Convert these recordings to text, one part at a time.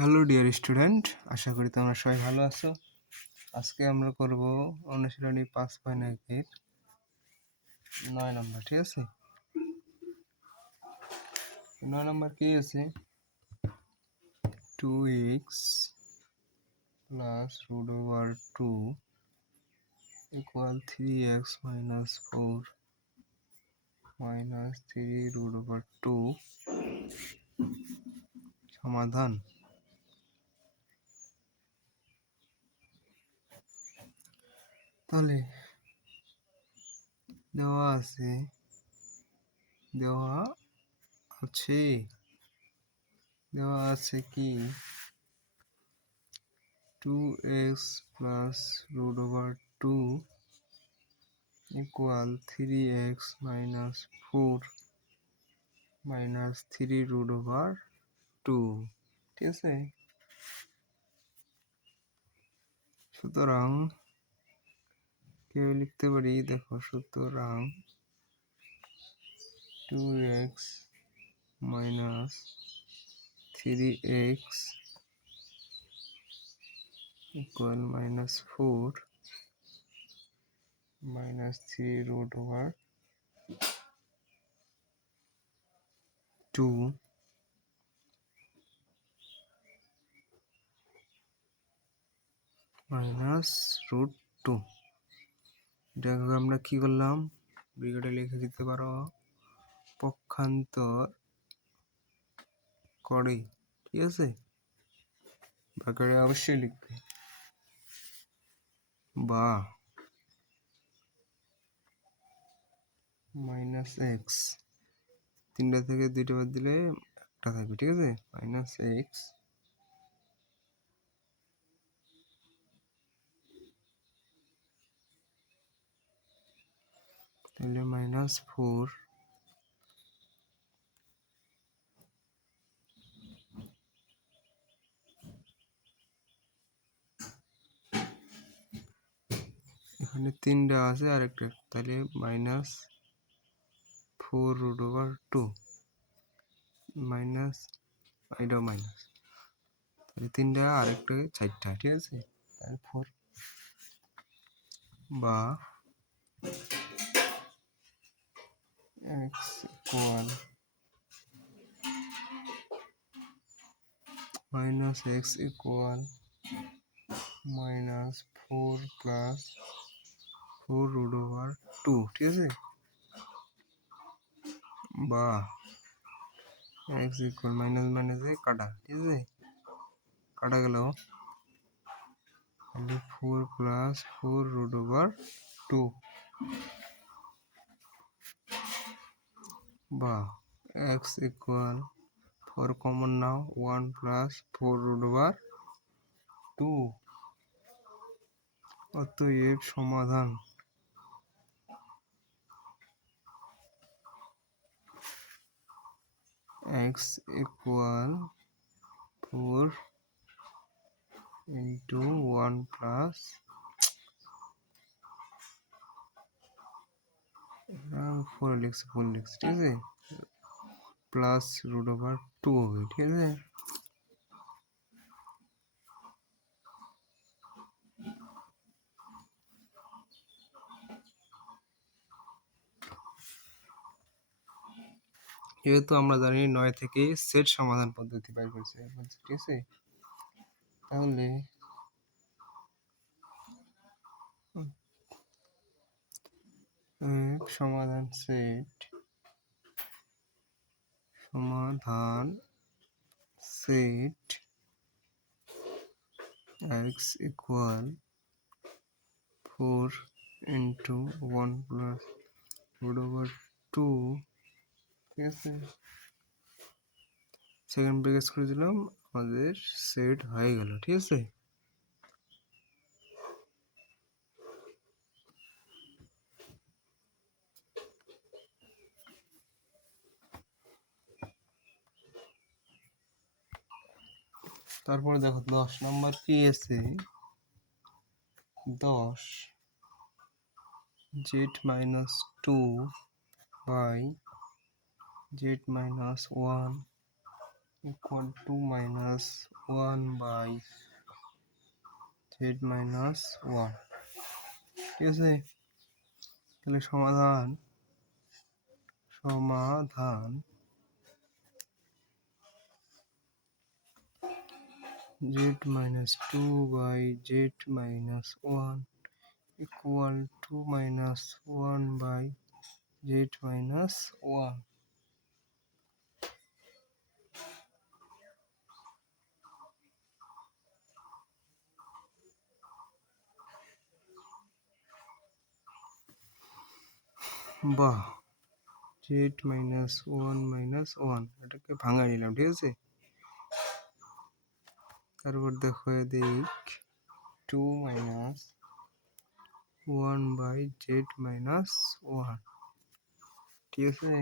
Hello dear student, আশা করি তোমরা সবাই ভালো আছো। আজকে আমরা করব অনুশীলনী 5.1 9 নম্বর। ঠিক আছে, 9 নম্বর কি আছে? 2x plus root over 2 equal 3x minus 4 minus 3 root over 2 সমাধান। তাহলে দেওয়া আছে কি 2x plus root over 2 equal 3x minus 4 minus 3 root over 2। ঠিক আছে, সুতরাং কেউ লিখতে পারি, দেখো, সুতরাং 2x minus 3x equal minus 4 minus 3 root over 2 minus root 2। এটাকে আমরা কি করলাম, ব্রিকেটে লিখে দিতে পারো পক্ষান্তর করে। ঠিক আছে, ব্র্যাকেটে অবশ্যই লিখবে বা মাইনাস এক্স, তিনটা থেকে দুইটা বাদ দিলে একটা থাকবে। ঠিক আছে, মাইনাস এক্স তাহলে মাইনাস 4 এখানে তিনটা আছে আর একটা, তাহলে মাইনাস 4 রুট ওভার 2 মাইনাস, এটাও মাইনাস, তাহলে তিনটা আর একটা চারটা। ঠিক আছে, তাহলে 4 বা X equal minus X equal minus 4 plus 4 root over 2। ঠিক আছে, বা এক্স ইকুয়াল মাইনাস মাইনাসে কাটা। ঠিক আছে, কাটা গেল, তাহলে 4 প্লাস 4 রুট ওভার 2 বা এক্স ইকুয়াল 4 কমন নাও 1 প্লাস 4 রুট ওভার 2। অতএব সমাধান x ইকুয়াল 4 ইন্টু 1 প্লাস, ভুল লিখছি। ঠিক আছে, প্লাস রুট ওভার 2 হবে। ঠিক আছে, যেহেতু আমরা জানি 9 থেকে সেট সমাধান পদ্ধতি বের করছে। ঠিক আছে, তাহলে সমাধান set x equal 4 into 1 plus root over 2। ঠিক আছে, সেকেন্ড ব্রেকেট করে দিলাম, আমাদের সেট হয়ে গেল। ঠিক আছে, তারপরে দেখো 10 নম্বর কি আছে, 10 Z minus 2 by Z minus 1 equal to minus 1/z-1, ঠিক আছে। তাহলে সমাধান z-2/z-1 equal to minus 1/z-1. বাহ, z-1 এটাকে ভাঙা নিলাম, ঠিক আছে। তারপর দেখো এদিক 2 minus 1/z-1, ঠিক আছে।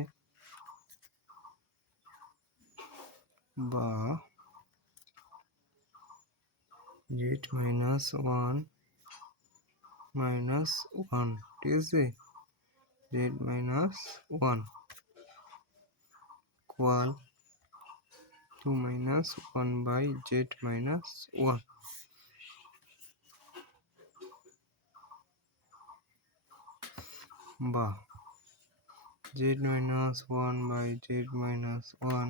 বা z-1 minus 1, ঠিক আছে। z-1 equal 2 minus 1/z-1. বা z-1/z-1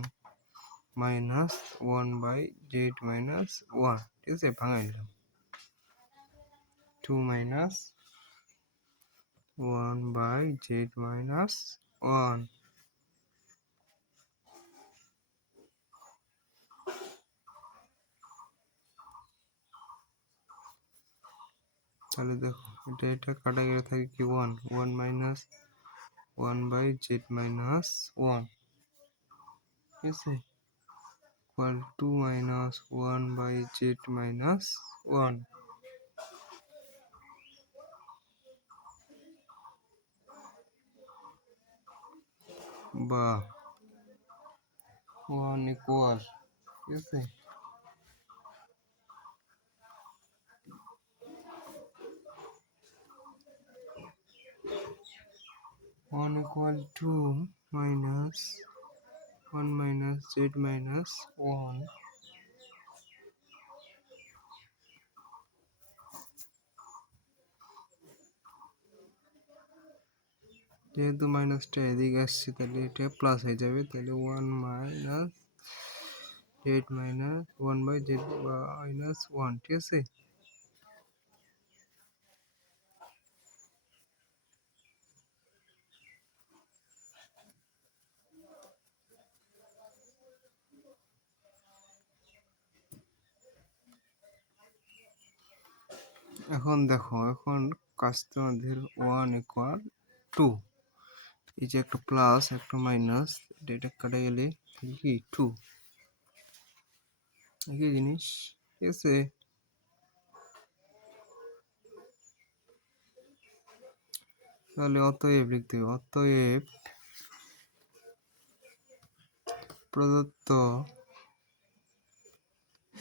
minus 1/z-1, ঠিক আছে, ভাঙা দিলাম। 2 minus 1/z-1. তাহলে দেখো এটা কাটা গেলে থাকে কি 1 minus 1/z-1, ঠিক আছে, equal 2 minus 1/z-1. বা 1 equal, ঠিক আছে, 1 equal 2 minus 1 minus z-1. যেহেতু মাইনাসটা এদিকে আসছে তাহলে এটা প্লাস হয়ে যাবে, তাহলে 1 minus z-1 1/z-1, ঠিক আছে। এখন দেখো, এখন কাজটা আমাদের 1 equal 2, এই যে একটা প্লাস একটা মাইনাস, এটা কাটা গেলে কি 2, একই জিনিস, ঠিক আছে। তাহলে অতএব লিখতে হবে, অতএব প্রদত্ত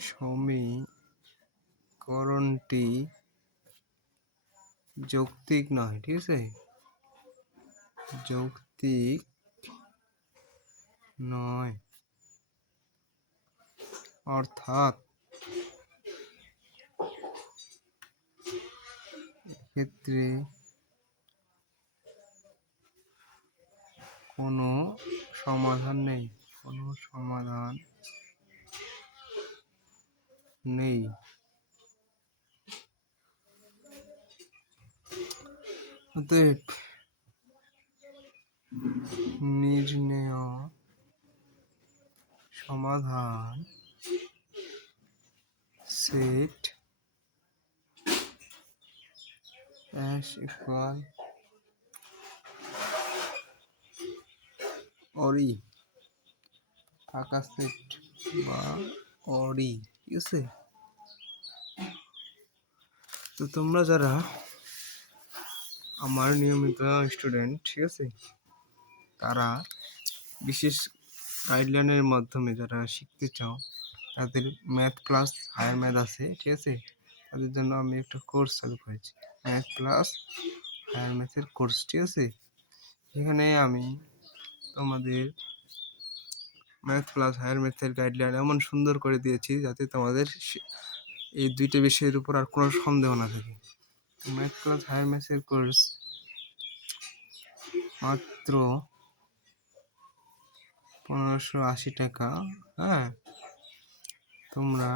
সমীকরণটি যৌক্তিক নয়, ঠিক আছে, যৌক্তিক নয়, অর্থাৎ ক্ষেত্রে কোনো সমাধান নেই, কোনো সমাধান নেই। অতএব নির্ণেয় সমাধান সেট S equal অরি, ফাঁকা সেট বা অরি, ঠিক আছে। তো তোমরা যারা আমার নিয়মিত স্টুডেন্ট, ঠিক আছে, তারা বিশেষ গাইডলাইনের মাধ্যমে যারা শিখতে চাও, তাদের ম্যাথ প্লাস হায়ার ম্যাথ আছে, ঠিক আছে, তাদের জন্য আমি একটা কোর্স চালু করেছি, ম্যাথ প্লাস হায়ার ম্যাথের কোর্স, ঠিক আছে। এখানে আমি তোমাদের ম্যাথ প্লাস হায়ার ম্যাথের গাইডলাইন এমন সুন্দর করে দিয়েছি যাতে তোমাদের এই দুইটা বিষয়ের উপর আর কোনো সন্দেহ না থাকে। ম্যাথ প্লাস হায়ার ম্যাথের কোর্স মাত্র 1580 টাকা। হ্যাঁ, তোমরা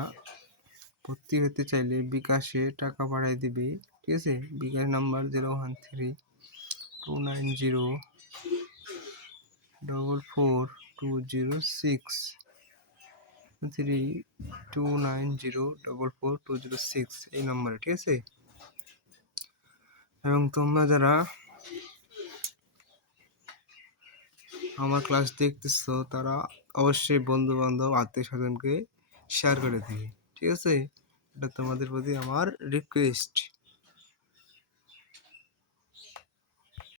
ভর্তি হতে চাইলে বিকাশে টাকা পাঠাই দিবে, ঠিক আছে? বিকাশ নাম্বার 01329044206 329044206 এই নম্বরে, ঠিক আছে? এবং তোমরা যারা আমার ক্লাস দেখতেছো তারা অবশ্যই বন্ধু বান্ধব আত্মীয় স্বজনকে শেয়ার করে দিবে, ঠিক আছে? এটা তোমাদের প্রতি আমার রিকোয়েস্ট।